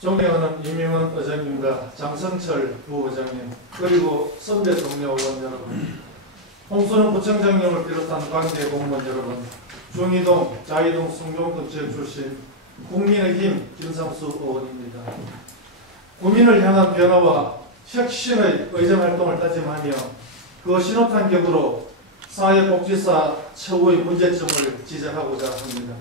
존경하는 이명훈 의장님과 장성철 부의장님, 그리고 선배 동료 의원 여러분, 홍순영 부청장님을 비롯한 관계 공무원 여러분, 중이동, 자이동, 성동급 지역 출신 국민의힘 김상수 의원입니다. 국민을 향한 변화와 혁신의 의정활동을 다짐하며 그 신호탄격으로 사회복지사 처우의 문제점을 지적하고자 합니다.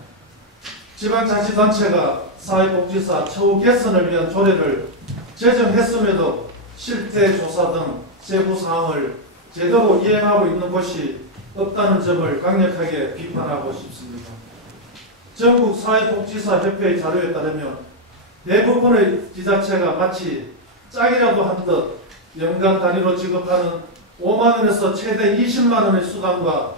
지방자치단체가 사회복지사 처우 개선을 위한 조례를 제정했음에도 실태조사 등 세부사항을 제대로 이행하고 있는 곳이 없다는 점을 강력하게 비판하고 싶습니다. 전국 사회복지사협회의 자료에 따르면 대부분의 지자체가 마치 짝이라도 한 듯 연간 단위로 지급하는 5만원에서 최대 20만원의 수당과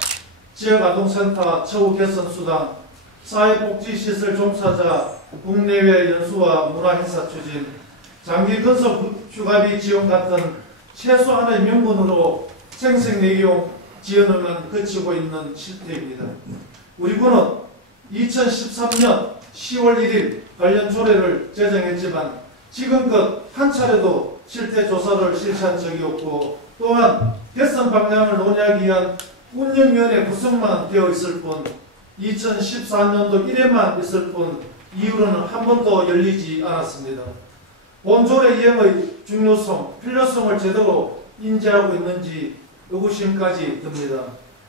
지역아동센터 처우 개선 수당, 사회복지시설 종사자 국내외 연수와 문화행사 추진, 장기근속 휴가비 지원 같은 최소한의 명분으로 생색내용 지원을만 그치고 있는 실태입니다. 우리 군은 2013년 10월 1일 관련 조례를 제정했지만 지금껏 한 차례도 실태조사를 실시한 적이 없고, 또한 개선 방향을 논의하기 위한 운영위원회 구성만 되어 있을 뿐 2014년도 1회만 있을 뿐 이후로는 한 번도 열리지 않았습니다. 본조례 이행의 중요성, 필요성을 제대로 인지하고 있는지 의구심까지 듭니다.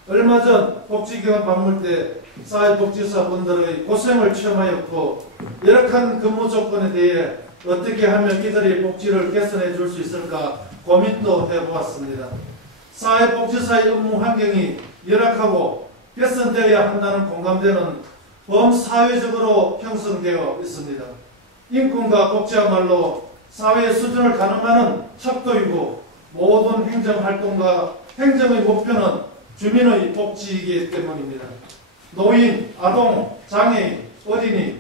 얼마 전 복지기관 방문 때 사회복지사분들의 고생을 체험하였고, 열악한 근무 조건에 대해 어떻게 하면 이들의 복지를 개선해 줄 수 있을까 고민도 해보았습니다. 사회복지사의 업무 환경이 열악하고 개선되어야 한다는 공감대는 범사회적으로 형성되어 있습니다. 인권과 복지야말로 사회의 수준을 가늠하는 척도이고, 모든 행정활동과 행정의 목표는 주민의 복지이기 때문입니다. 노인, 아동, 장애인, 어린이,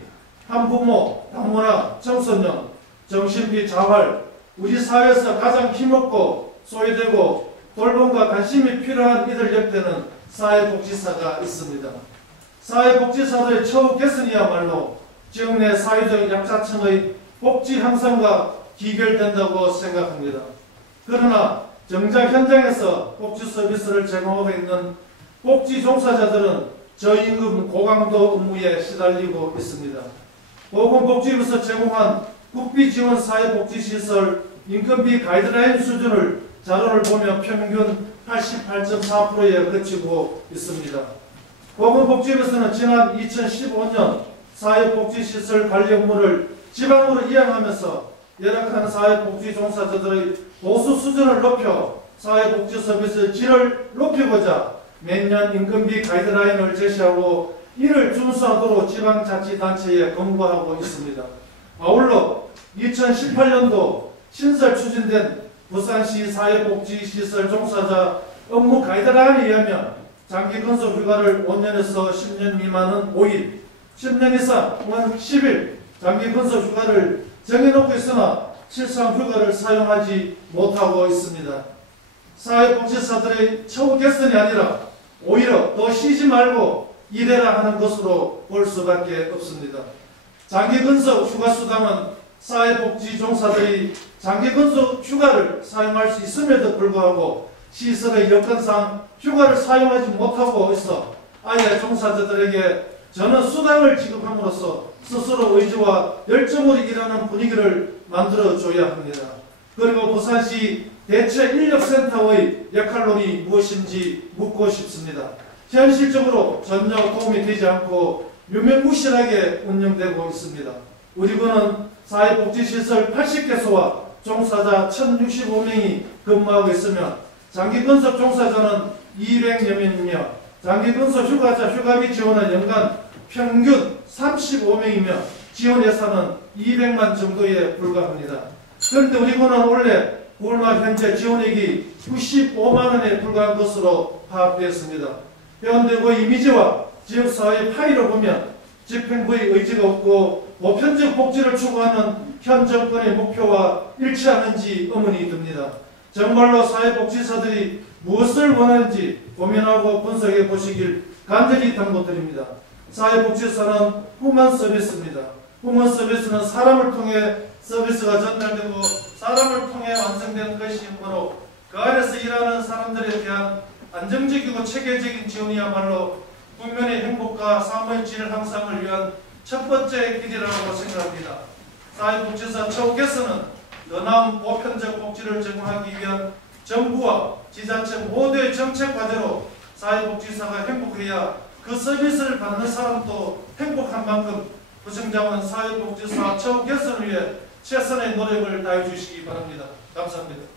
한부모, 다문화, 청소년, 정신비 자활, 우리 사회에서 가장 힘없고 소외되고 돌봄과 관심이 필요한 이들 옆에는 사회복지사가 있습니다. 사회복지사들의 처우 개선이야말로 지역 내 사회적 약자층의 복지 향상과 기결된다고 생각합니다. 그러나 정작 현장에서 복지 서비스를 제공하고 있는 복지 종사자들은 저임금 고강도 업무에 시달리고 있습니다. 보건복지부에서 제공한 국비지원 사회복지시설 인건비 가이드라인 수준을 자료를 보면 평균 88.4%에 그치고 있습니다. 보건복지부에서는 지난 2015년 사회복지시설 관리 업무를 지방으로 이양하면서 열악한 사회복지 종사자들의 보수 수준을 높여 사회복지 서비스 질을 높이고자 매년 인건비 가이드라인을 제시하고 이를 준수하도록 지방자치단체에 권고하고 있습니다. 아울러 2018년도 신설 추진된 부산시 사회복지시설 종사자 업무 가이드라인에 의하면 장기 근속 휴가를 5년에서 10년 미만은 5일, 10년 이상은 10일 장기 근속 휴가를 정해놓고 있으나 실상 휴가를 사용하지 못하고 있습니다. 사회복지사들의 처우 개선이 아니라 오히려 더 쉬지 말고 일해라 하는 것으로 볼 수밖에 없습니다. 장기근속 휴가수당은 사회복지 종사들이 장기근속 휴가를 사용할 수 있음에도 불구하고 시설의 여건상 휴가를 사용하지 못하고 있어 아예 종사자들에게 전원 수당을 지급함으로써 스스로 의지와 열정으로 일하는 분위기를 만들어줘야 합니다. 그리고 부산시 대체인력센터의 역할론이 무엇인지 묻고 싶습니다. 현실적으로 전혀 도움이 되지 않고 유명무실하게 운영되고 있습니다. 우리 군은 사회복지시설 80개소와 종사자 1065명이 근무하고 있으며 장기근속 종사자는 200여 명이며 장기근속 휴가자 휴가비 지원은 연간 평균 35명이며 지원 예산은 200만 정도에 불과합니다. 그런데 우리 군은 올해 9월말 현재 지원액이 95만원에 불과한 것으로 파악되었습니다. 해운대구의 이미지와 지역사회의 파이로 보면 집행부의 의지가 없고 보편적 복지를 추구하는 현 정권의 목표와 일치하는지 의문이 듭니다. 정말로 사회복지사들이 무엇을 원하는지 고민하고 분석해 보시길 간절히 당부드립니다. 사회복지사는 후만 서비스입니다. 후만 서비스는 사람을 통해 서비스가 전달되고 사람을 통해 완성되는 것이므로 그 안에서 일하는 사람들에 대한 안정적이고 체계적인 지원이야말로 국민의 행복과 삶의 질 향상을 위한 첫 번째 길이라고 생각합니다. 사회복지사 처우 개선은 더 나은 보편적 복지를 제공하기 위한 정부와 지자체 모두의 정책 과제로 사회복지사가 행복해야 그 서비스를 받는 사람도 행복한 만큼 구청장은 사회복지사 처우 개선을 위해 최선의 노력을 다해 주시기 바랍니다. 감사합니다.